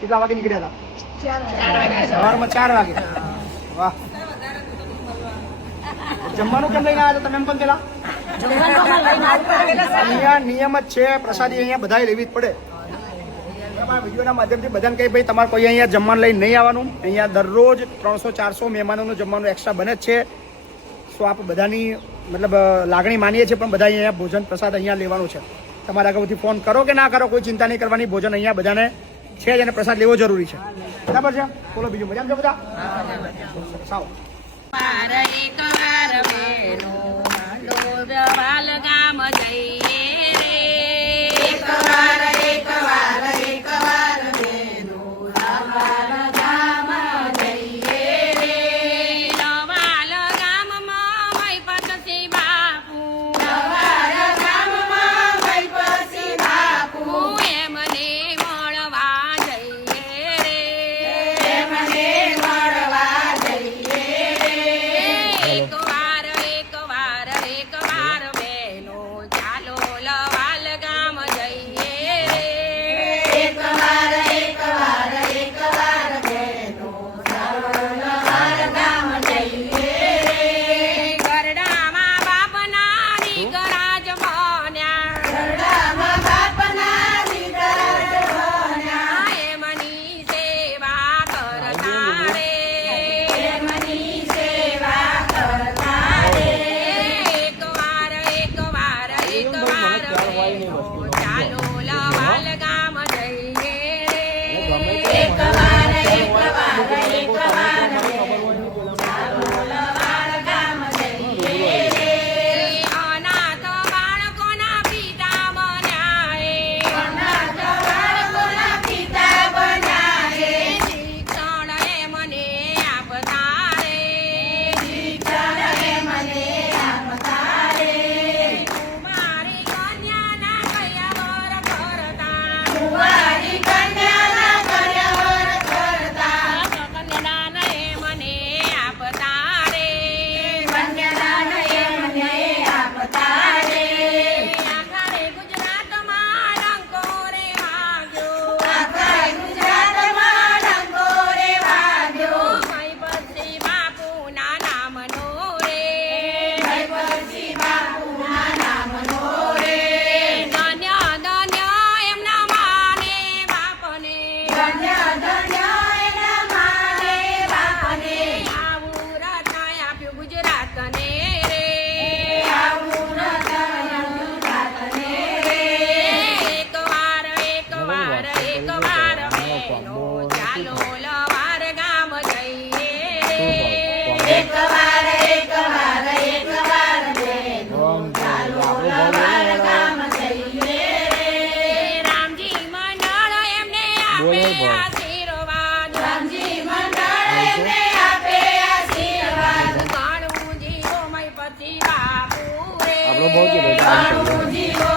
કેટલા વાગે નીકળ્યા હતા? સવારમાં 4 વાગે. વાહ. જમવાનું કેમ લઈને આવ્યા તમે? એમ પણ પેલા અહીંયા નિયમ જ છે, પ્રસાદી અહીંયા બધાએ લેવી જ પડે. વિડીયોના માધ્યમથી બધાને કહી ભાઈ તમારે કોઈ અહીંયા જમવાનું લઈને નહીં આવવાનું. અહીંયા દરરોજ 300-400 મહેમાનોનું જમવાનું એક્સ્ટ્રા બને જ છે. સો આપણે બધાની મતલબ લાગણી માનીએ છીએ, પણ બધા અહીંયા ભોજન પ્રસાદ અહીંયા લેવાનું છે. તમારે આગળથી ફોન કરો કે ના કરો, કોઈ ચિંતા નહીં કરવાની. ભોજન અહીંયા બધાને છે જ અને પ્રસાદ લેવો જરૂરી છે. બરાબર છે? બોલો બીજું મજામાં છો બધા? સાવ આપણો બહુ